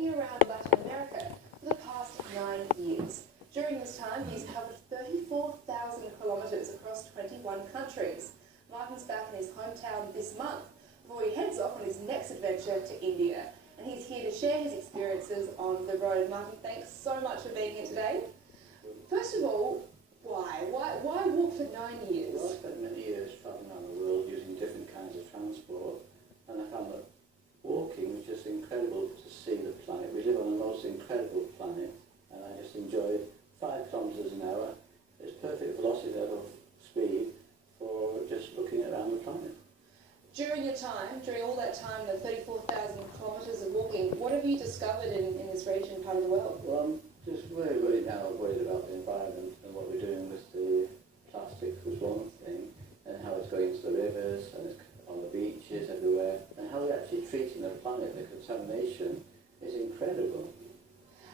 walking around Latin America for the past 9 years. During this time, he's covered 34,000 kilometres across 21 countries. Martin's back in his hometown this month before he heads off on his next adventure to India. And he's here to share his experiences on the road. Martin, thanks so much for being here today. First of all, why walk for 9 years? Well, I spent many years travelling around the world using different kinds of transport, and I found that walking was just incredible to see the planet. We live on the most incredible planet, and I just enjoyed 5 kilometres an hour. It's perfect velocity level of speed for just looking around the planet. During all that time, the 34,000 kilometres of walking, what have you discovered in this region, part of the world? Well, I'm just very now worried about the environment and what we're doing with the plastic was one thing, and how it's going into the rivers and it's on the beaches everywhere, and how we're actually treating the planet. The contamination is incredible.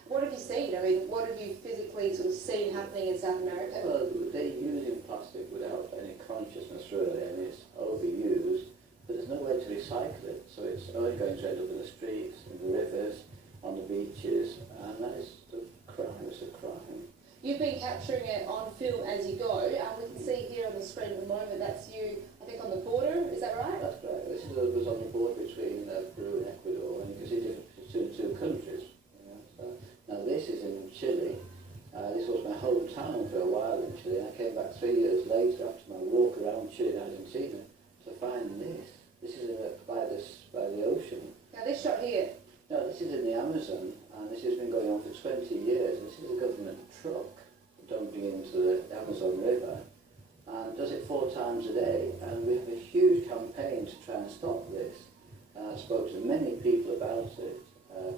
What have you seen? I mean, what have you physically sort of seen happening in South America? Well, they're using plastic without any consciousness really, and it's overused, but there's nowhere to recycle it, so it's only going to end up in the streets, in the rivers, on the beaches, and that is the crime. It's a crime. You've been capturing it on film as you go, and we can see here on the screen at the moment, that's you, I think, on the border, is that right? That's right. This was on the border between Peru and Ecuador, and you can see the difference between the two countries. Now this is in Chile. This was my hometown for a while in Chile, and I came back 3 years later after my walk around Chile and Argentina to find this. This is by the ocean. Now this shot here. No, this is in the Amazon, and this has been going on for 20 years. This is a government truck dumping into the Amazon River, and does it 4 times a day. And we have a huge campaign to try and stop this. I spoke to many people about it,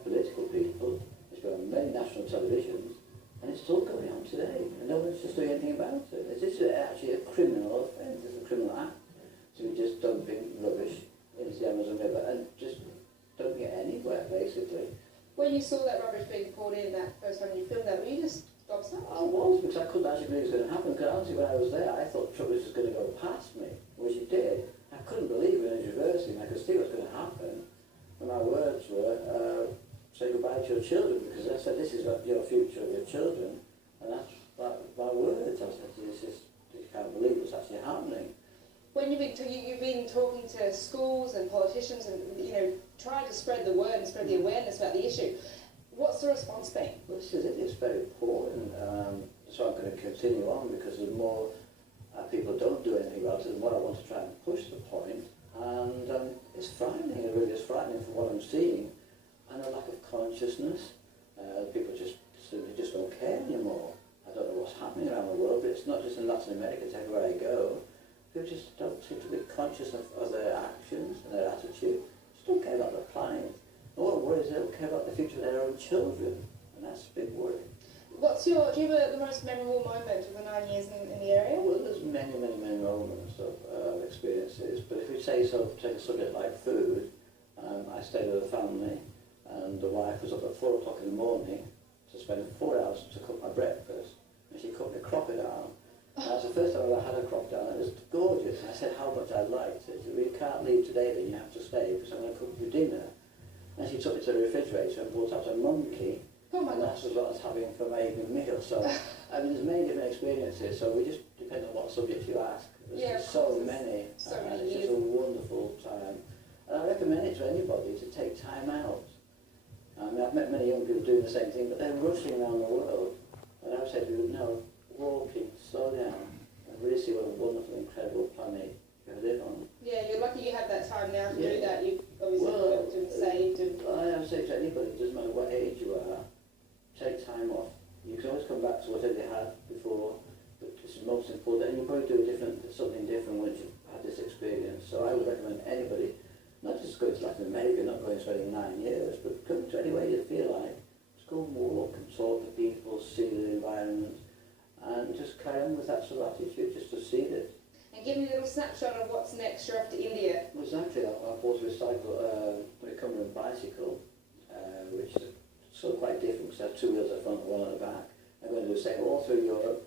political people. It's been on many national televisions, and it's still going on today, and no one's just doing anything about it. This is actually a criminal offence. It's a criminal act to be just dumping rubbish into the Amazon River and just dumping it anywhere, basically. When you saw that rubbish being poured in that first time you filmed that, were you just gobsmacked? I was, because I couldn't actually believe it was going to happen, because honestly when I was there I thought the truck was just going to go past me, which it did. I couldn't believe it was reversing. I could see what's going to happen. And my words were, say goodbye to your children, because I said this is your future of your children, and that's my words. I said, you can't believe what's actually happening. When you've been talking to schools and politicians and, trying to spread the word and spread the awareness about the issue, what's the response been? Well, this is it. It's very important. So I'm going to continue on, because the more people don't do anything about it, the more I want to try and push the point. And it's frightening. It really is frightening from what I'm seeing. And a lack of consciousness. People just don't care anymore. I don't know what's happening around the world, but it's not just in Latin America. It's everywhere I go. People just don't seem to be conscious of their actions and their attitude. Just don't care about the planet. And what worries is they don't care about the future of their own children, and that's a big worry. Do you have the most memorable moment of the 9 years in the area? Well, there's many moments of experiences, but if we take a subject like food, I stayed with a family, and the wife was up at 4 o'clock in the morning to spend 4 hours to cook my breakfast, and she cooked a crocodile. And that's the first time I ever had a crocodile, and it was gorgeous. And I said how much I liked it. She said, "We can't leave today, then you have to stay, because I'm going to cook you dinner." And she took me to the refrigerator and brought out a monkey. Oh my and that's what I was having for my evening meal. So, I mean, there's many different experiences, so we just depend on what subject you ask. There's so many, and it's just a wonderful time. And I recommend it to anybody to take time out. I mean, I've met many young people doing the same thing, but they're rushing around the world. And I would say to people, no, walking, slow down, and really see what a wonderful, incredible planet you live on. Yeah, you're lucky you have that time now to do that. You've obviously worked and saved. I would say to anybody, it doesn't matter what age you are, take time off. You can always come back to whatever you had before, but it's most important, and you'll probably do something different once you've had this experience. So I would recommend anybody, not just going to Latin America, not going spending 9 years, but come to anywhere you feel like. Just go and walk and talk to people, see the environment, and just carry on with that sort of attitude, just to see it. And give me a little snapshot of what's next. You're off to India. Well, exactly. I bought a recumbent bicycle, which is sort of quite different, because I have 2 wheels at the front and 1 at the back. I'm going to do the same all through Europe,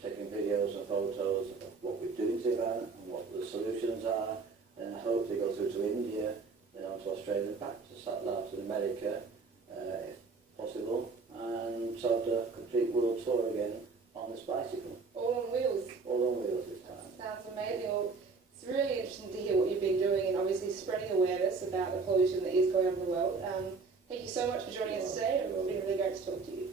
taking videos and photos of what we're doing to the environment and what the solutions are. And I hope they go through to India, then on to Australia, back to South America, if possible, and start a complete world tour again on this bicycle. All on wheels. All on wheels this time. Sounds amazing. Well, it's really interesting to hear what you've been doing and obviously spreading awareness about the pollution that is going on in the world. Thank you so much for joining us today. It's been really great to talk to you.